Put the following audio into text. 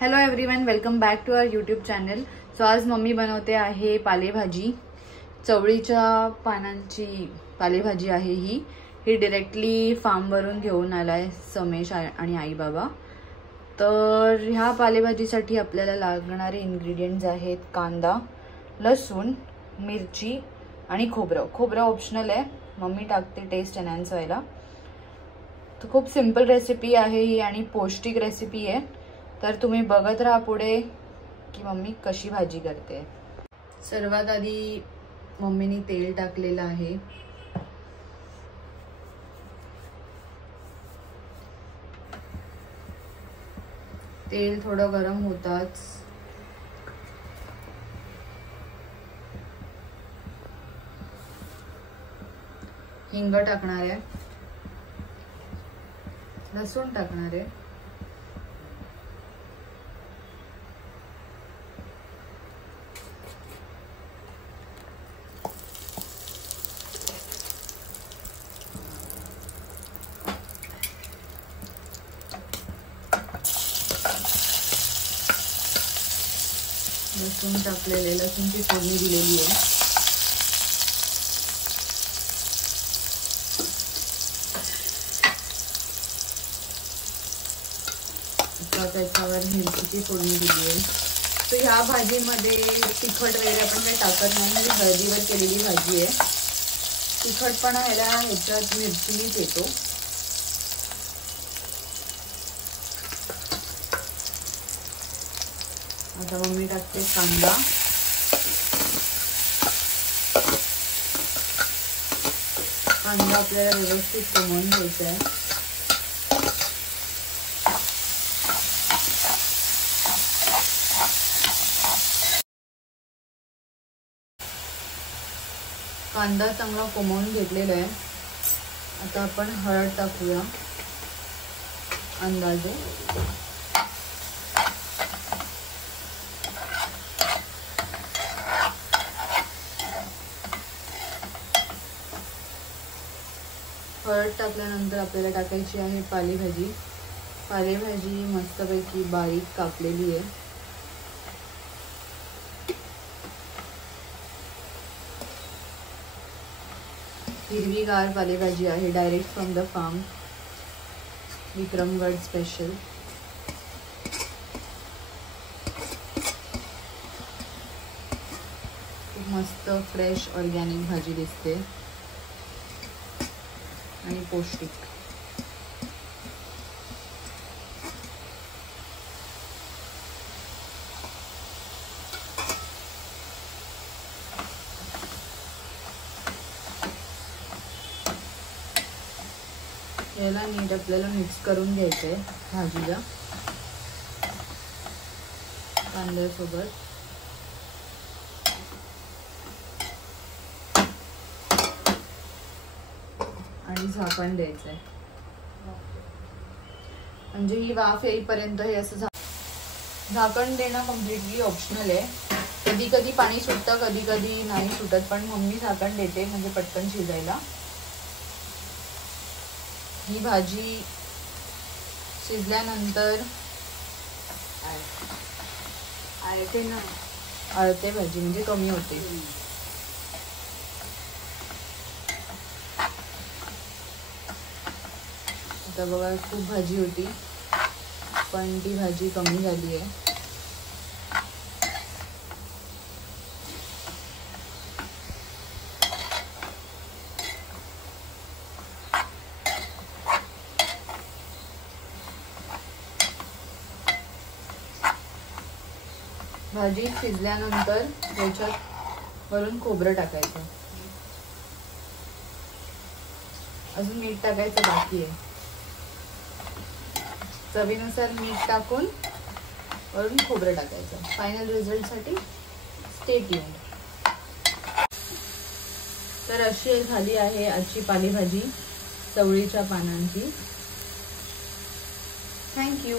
Hello everyone, welcome back to our YouTube channel. So आज mummy बनवते आहे पालेभाजी. चवळीच्या पानांची पालेभाजी आहे ही डायरेक्टली फार्मवरून घेऊन आलाय समेश आणि आई बाबा. तर ह्या पालेभाजीसाठी आपल्याला लागणारे इन्ग्रेडियंट्स आहेत कांदा, लसूण, मिरची आणि खोबरं ऑप्शनल आहे. मम्मी टाकते टेस्ट एनहान्स व्हायला. तर खूप सिंपल रेसिपी आहे ही आणि पौष्टिक रेसिपी आहे. तर तुम्ही बघत राहा पुढे की मम्मी कशी भाजी करते. सर्वात आधी मम्मीने तेल टाकलेलं आहे. तेल थोडं गरम होताच हिंग टाकणार आहे, लसूण टाकणार आहे, लसूण टाकलेले, लसूणची फोडणी दिलेली आहे. त्याच्यावर मिरचीची फोडणी दिली आहे. तर ह्या भाजीमध्ये तिखट वगैरे आपण काही टाकत नाही, म्हणजे हळदीवर केलेली भाजी आहे. तिखटपणा ह्याच्यात मिरचीनीच येतो. आता मम्मी टाकते कांदा. कांदा आपल्याला व्यवस्थित कमवून घ्यायचा आहे. कांदा चांगला कोमवून घेतलेला आहे. आता आपण हळद टाकूया अंदाजे. हळद टाकल्यानंतर आपल्याला टाकायची आहे पालेभाजी. पालेभाजी मस्तपैकी बारीक कापलेली आहे. हिरवीगार पालेभाजी आहे, direct from the farm, Vikramgad special. खूप मस्त फ्रेश ऑर्गॅनिक भाजी दिसते आणि पौष्टिक. याला नीट आपल्याला मिक्स करून घ्यायचंय भाजीला कांद्यासोबत. आणि झाकण द्यायचंय, म्हणजे ही वाफ येईपर्यंत हे असं झाकण देणं कम्प्लिटली ऑप्शनल आहे. कधी कधी पाणी सुटतं, कधी कधी नाही सुटत, पण मम्मी झाकण देते म्हणजे पटकन शिजायला. ही भाजी शिजल्यानंतर आळते भाजी म्हणजे कमी होते. आता बघा खूप भाजी होती पण ती भाजी कमी झाली आहे. भाजी शिजल्यानंतर त्याच्यात वरून खोबरं टाकायचं. अजून मीठ टाकायचं बाकी आहे. चवीनुसार मीठ टाकून वरून खोबरं टाकायचं. फायनल रिझल्टसाठी स्टे ट्यून्ड. तर अशी झाली आहे आजची पालेभाजी चवळीच्या पानांची. थँक्यू.